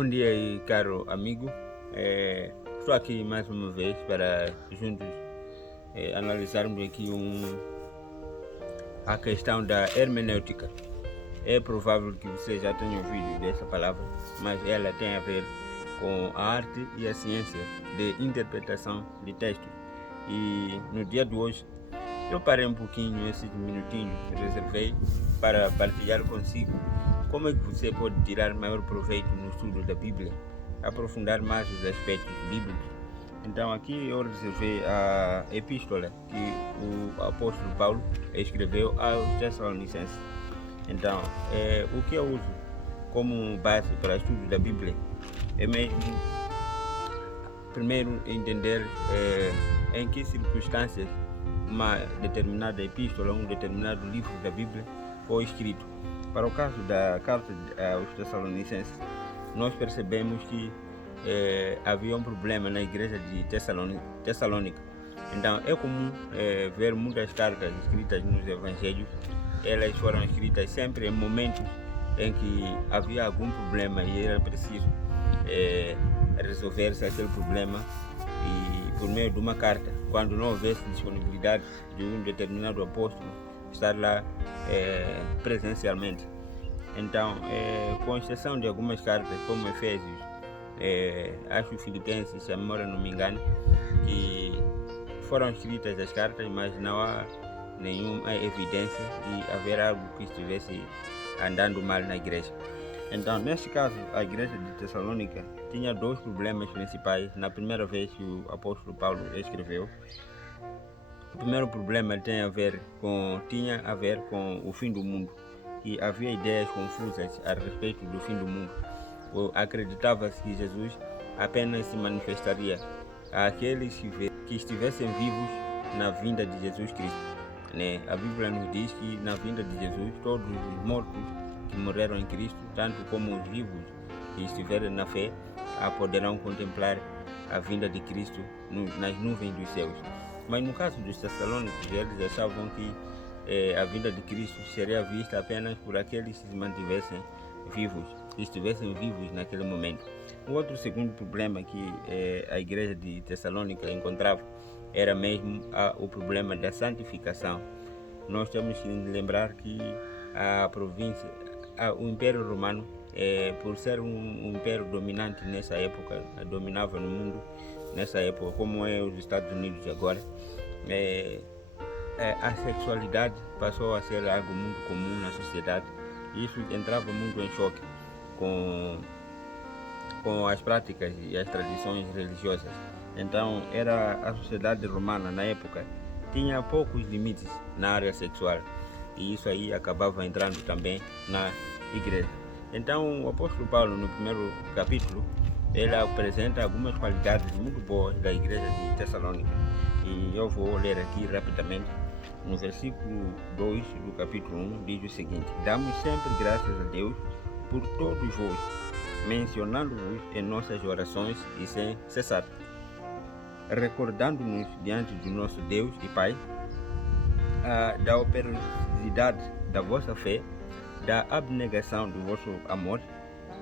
Bom dia aí, caro amigo. Estou aqui mais uma vez para juntos analisarmos aqui a questão da hermenêutica. É provável que você já tenha ouvido dessa palavra, mas ela tem a ver com a arte e a ciência de interpretação de textos. E no dia de hoje eu parei um pouquinho, esses minutinhos, reservei para partilhar consigo como é que você pode tirar maior proveito no estudo da Bíblia, aprofundar mais os aspectos bíblicos. Então aqui eu reservei a epístola que o apóstolo Paulo escreveu aos Tessalonicenses. Então, o que eu uso como base para estudo da Bíblia é mesmo, primeiro, entender em que circunstâncias uma determinada epístola, um determinado livro da Bíblia foi escrito. Para o caso da carta aos Tessalonicenses, nós percebemos que havia um problema na igreja de Tessalônica. Então, é comum ver muitas cartas escritas nos evangelhos. Elas foram escritas sempre em momentos em que havia algum problema e era preciso resolver-se aquele problema, e por meio de uma carta, quando não houvesse disponibilidade de um determinado apóstolo estar lá presencialmente. Então, com exceção de algumas cartas como Efésios, acho Filipenses, se a memória não me engana, que foram escritas as cartas, mas não há nenhuma evidência de haver algo que estivesse andando mal na igreja. Então, neste caso, a igreja de Tessalônica tinha dois problemas principais na primeira vez que o apóstolo Paulo escreveu. O primeiro problema tinha a ver com o fim do mundo, e havia ideias confusas a respeito do fim do mundo. Acreditava-se que Jesus apenas se manifestaria àqueles que estivessem vivos na vinda de Jesus Cristo. A Bíblia nos diz que na vinda de Jesus todos os mortos que morreram em Cristo, tanto como os vivos que estiverem na fé, poderão contemplar a vinda de Cristo nas nuvens dos céus. Mas no caso dos Tessalônicos, eles achavam que a vinda de Cristo seria vista apenas por aqueles que se mantivessem vivos, que estivessem vivos naquele momento. O outro segundo problema que a igreja de Tessalônica encontrava era mesmo o problema da santificação. Nós temos que lembrar que o Império Romano, por ser um império dominante nessa época, dominava no mundo nessa época, como é os Estados Unidos agora, a sexualidade passou a ser algo muito comum na sociedade. Isso entrava muito em choque com as práticas e as tradições religiosas. Então, a sociedade romana na época tinha poucos limites na área sexual, e isso aí acabava entrando também na igreja. Então, o apóstolo Paulo, no primeiro capítulo, ele apresenta algumas qualidades muito boas da igreja de Tessalônica, e eu vou ler aqui rapidamente. No versículo 2 do capítulo 1 diz o seguinte: damos sempre graças a Deus por todos vós, mencionando-vos em nossas orações e sem cessar, recordando-nos diante do nosso Deus e Pai da operosidade da vossa fé, da abnegação do vosso amor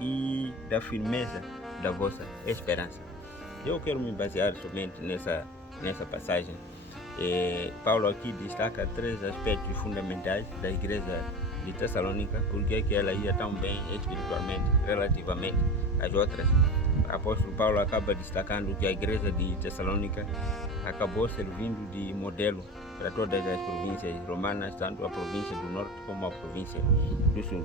e da firmeza da vossa esperança. Eu quero me basear somente nessa passagem. Paulo aqui destaca três aspectos fundamentais da igreja de Tessalônica, porque que ela ia tão bem espiritualmente relativamente às outras. O apóstolo Paulo acaba destacando que a igreja de Tessalônica acabou servindo de modelo para todas as províncias romanas, tanto a província do norte como a província do sul.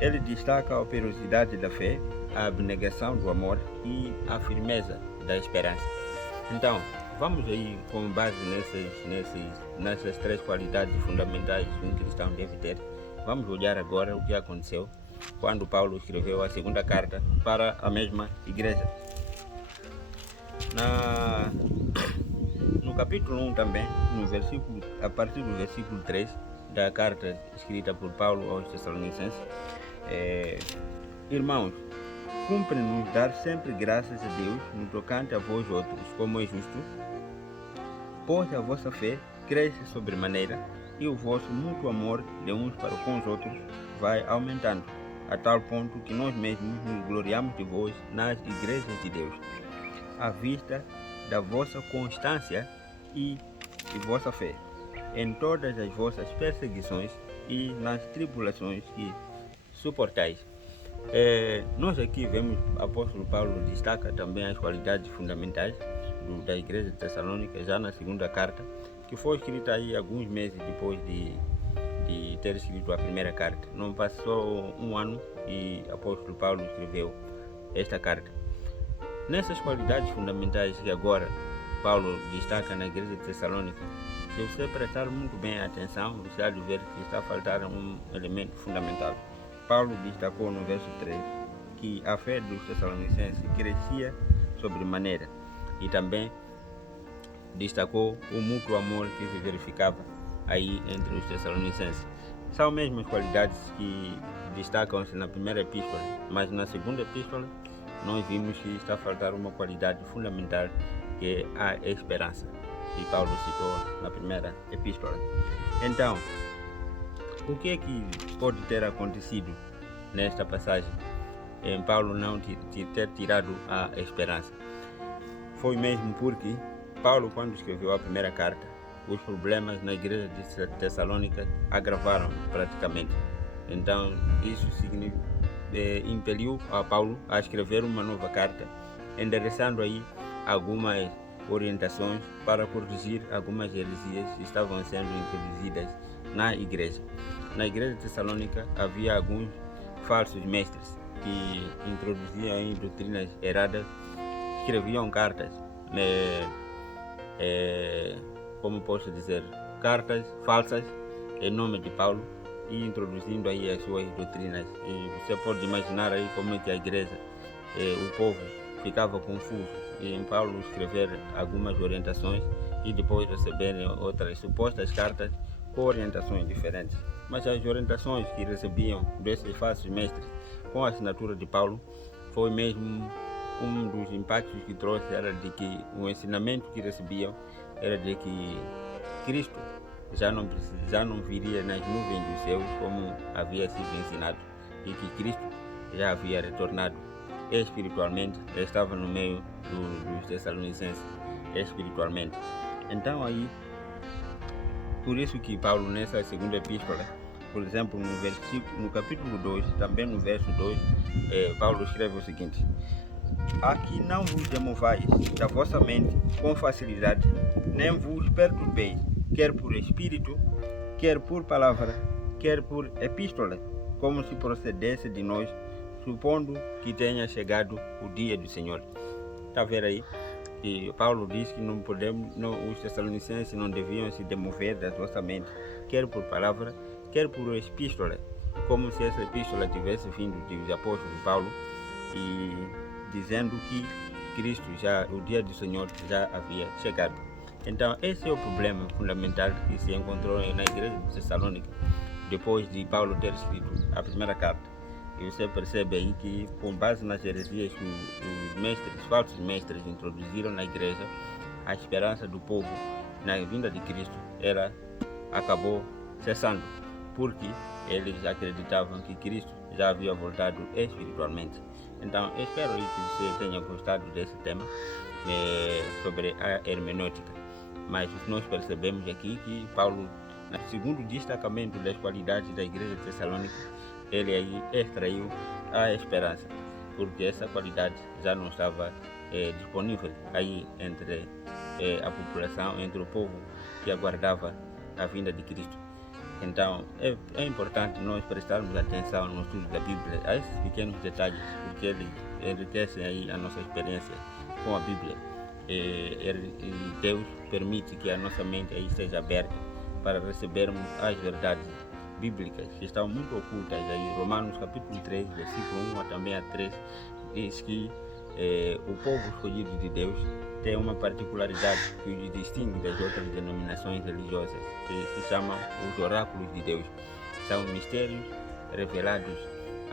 Ele destaca a operosidade da fé, a abnegação do amor e a firmeza da esperança. Então, vamos aí, com base nessas três qualidades fundamentais que um cristão deve ter, vamos olhar agora o que aconteceu quando Paulo escreveu a segunda carta para a mesma igreja. No capítulo 1 também, a partir do versículo 3 da carta escrita por Paulo aos Tessalonicenses, irmãos, cumpre-nos dar sempre graças a Deus no tocante a vós outros, como é justo, pois a vossa fé cresce sobremaneira e o vosso mútuo amor de uns para com os outros vai aumentando, a tal ponto que nós mesmos nos gloriamos de vós nas igrejas de Deus, à vista da vossa constância e de vossa fé, em todas as vossas perseguições e nas tribulações que suportais. Nós aqui vemos o apóstolo Paulo destaca também as qualidades fundamentais da igreja de Tessalônica, já na segunda carta, que foi escrita aí alguns meses depois de ter escrito a primeira carta. Não passou um ano e o apóstolo Paulo escreveu esta carta. Nessas qualidades fundamentais que agora Paulo destaca na igreja de Tessalônica, se você prestar muito bem atenção, você há de ver que está a faltar um elemento fundamental. Paulo destacou no verso 3 que a fé dos tessalonicenses crescia sobremaneira e também destacou o mútuo amor que se verificava aí entre os tessalonicenses. São mesmas qualidades que destacam-se na primeira epístola, mas na segunda epístola nós vimos que está a faltar uma qualidade fundamental, que é a esperança, e Paulo citou na primeira epístola. Então, o que é que pode ter acontecido nesta passagem em Paulo não ter tirado a esperança? Foi mesmo porque Paulo, quando escreveu a primeira carta, os problemas na igreja de Tessalônica agravaram praticamente. Então, isso impeliu a Paulo a escrever uma nova carta, endereçando aí algumas orientações para corrigir algumas heresias que estavam sendo introduzidas na igreja. Na igreja de Tessalônica havia alguns falsos mestres que introduziam aí doutrinas erradas, escreviam cartas, como posso dizer, cartas falsas em nome de Paulo e introduzindo aí as suas doutrinas. E você pode imaginar aí como é que a igreja, o povo ficava confuso em Paulo escrever algumas orientações e depois receberem outras supostas cartas com orientações diferentes. Mas as orientações que recebiam desses falsos mestres com a assinatura de Paulo foi mesmo um dos impactos que trouxe, era de que o ensinamento que recebiam era de que Cristo já não viria nas nuvens dos céus como havia sido ensinado, e que Cristo já havia retornado espiritualmente, estava no meio dos tessalonicenses espiritualmente. Então aí, por isso que Paulo nessa segunda epístola, por exemplo, no capítulo 2, também no verso 2, Paulo escreve o seguinte: aqui não vos demovais da vossa mente com facilidade, nem vos perturbeis, quer por espírito, quer por palavra, quer por epístola, como se procedesse de nós, supondo que tenha chegado o dia do Senhor. Está a ver aí? E Paulo diz que os tessalonicenses não deviam se demover da vossa mente, quer por palavra, quer por epístola, como se essa epístola tivesse vindo dos apóstolos de Paulo, e dizendo que Cristo o dia do Senhor já havia chegado. Então esse é o problema fundamental que se encontrou na igreja de Tessalônica depois de Paulo ter escrito a primeira carta. E você percebe aí que, com base nas heresias que os falsos mestres introduziram na igreja, a esperança do povo na vinda de Cristo acabou cessando, porque eles acreditavam que Cristo já havia voltado espiritualmente. Então, espero que você tenha gostado desse tema sobre a hermenêutica. Mas nós percebemos aqui que Paulo, no segundo destacamento das qualidades da igreja de Tessalônica, ele aí extraiu a esperança, porque essa qualidade já não estava disponível aí entre a população, entre o povo que aguardava a vinda de Cristo. Então é importante nós prestarmos atenção no estudo da Bíblia a esses pequenos detalhes, porque eles enriquecem aí a nossa experiência com a Bíblia. E Deus permite que a nossa mente aí esteja aberta para recebermos as verdades bíblicas que estão muito ocultas aí. Romanos capítulo 3, versículo 1 também a 3, diz que o povo escolhido de Deus tem uma particularidade que os distingue das outras denominações religiosas, que se chamam os oráculos de Deus. São mistérios revelados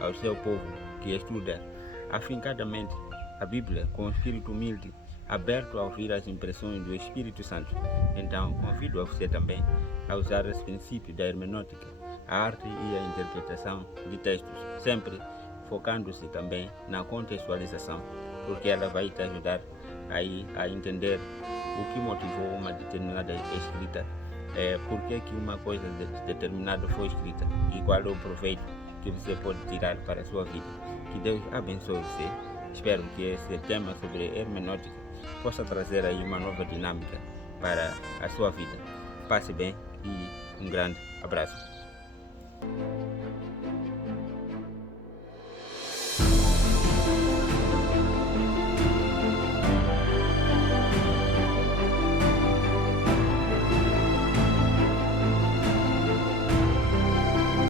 ao seu povo que estuda afincadamente a Bíblia com espírito humilde aberto a ouvir as impressões do Espírito Santo. Então, convido a você também a usar esse princípio da hermenêutica, a arte e a interpretação de textos, sempre focando-se também na contextualização, porque ela vai te ajudar a entender o que motivou uma determinada escrita, por que uma coisa determinada foi escrita e qual é o proveito que você pode tirar para a sua vida. Que Deus abençoe você. Espero que esse tema sobre hermenêutica possa trazer aí uma nova dinâmica para a sua vida. Passe bem e um grande abraço.